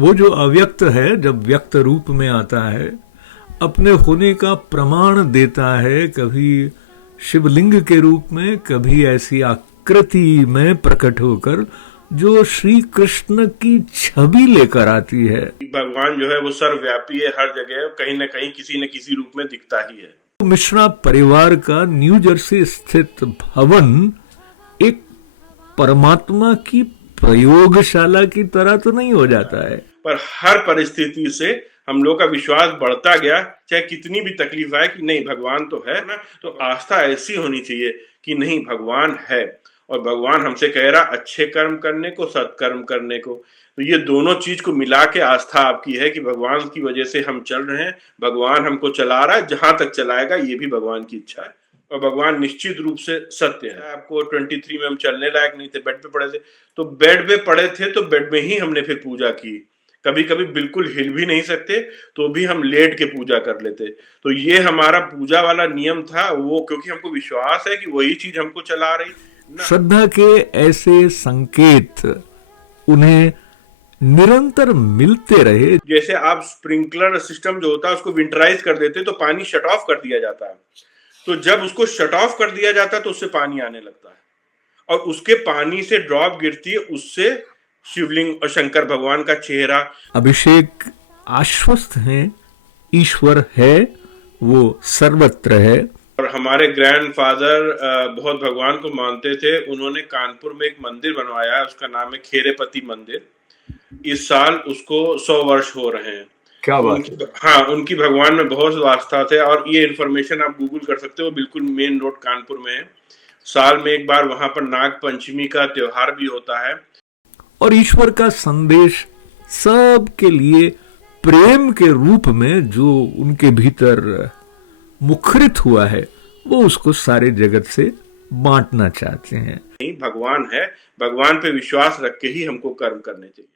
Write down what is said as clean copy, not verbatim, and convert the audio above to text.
वो जो अव्यक्त है जब व्यक्त रूप में आता है, अपने होने का प्रमाण देता है, कभी शिवलिंग के रूप में, कभी ऐसी आकृति में प्रकट होकर जो श्री कृष्ण की छवि लेकर आती है। भगवान जो है वो सर्वव्यापी है, हर जगह कहीं न कहीं किसी न किसी रूप में दिखता ही है। मिश्रा परिवार का न्यू जर्सी स्थित भवन एक परमात्मा की प्रयोगशाला की तरह तो नहीं हो जाता है, पर हर परिस्थिति से हम लोग का विश्वास बढ़ता गया, चाहे कितनी भी तकलीफ आए कि नहीं भगवान तो है ना। तो आस्था ऐसी होनी चाहिए कि नहीं भगवान है और भगवान हमसे कह रहा अच्छे कर्म करने को, सत्कर्म करने को। तो ये दोनों चीज को मिला के आस्था आपकी है कि भगवान की वजह से हम चल रहे हैं, भगवान हमको चला रहा है, जहां तक चलाएगा ये भी भगवान की इच्छा है और भगवान निश्चित रूप से सत्य है। आपको 23 में हम चलने लायक नहीं थे, बेड पे पड़े थे, तो बेड पे पड़े थे तो बेड में ही हमने फिर पूजा की। कभी कभी बिल्कुल हिल भी नहीं सकते तो भी हम लेट के पूजा कर लेते। तो ये हमारा पूजा वाला नियम था, वो क्योंकि हमको विश्वास है कि वही चीज हमको चला रही। श्रद्धा के ऐसे संकेत उन्हें निरंतर मिलते रहे। जैसे आप स्प्रिंकलर सिस्टम जो होता है उसको विंटराइज कर देते तो पानी शट ऑफ कर दिया जाता है, तो जब उसको शट ऑफ कर दिया जाता है तो उससे पानी आने लगता है और उसके पानी से ड्रॉप गिरती है, उससे शिवलिंग और शंकर भगवान का चेहरा। अभिषेक आश्वस्त हैं, ईश्वर है, वो सर्वत्र है। और हमारे ग्रैंडफादर बहुत भगवान को मानते थे। उन्होंने कानपुर में एक मंदिर बनवाया है, उसका नाम है खेरेपति मंदिर। इस साल उसको 100 वर्ष हो रहे हैं। क्या बात है। हाँ, उनकी भगवान में बहुत आस्था थे और ये इन्फॉर्मेशन आप गूगल कर सकते हो, बिल्कुल मेन रोड कानपुर में है। साल में एक बार वहां पर नाग पंचमी का त्योहार भी होता है। और ईश्वर का संदेश सबके लिए प्रेम के रूप में जो उनके भीतर मुखरित हुआ है, वो उसको सारे जगत से बांटना चाहते हैं। नहीं, भगवान है, भगवान पे विश्वास रख के ही हमको कर्म करने चाहिए।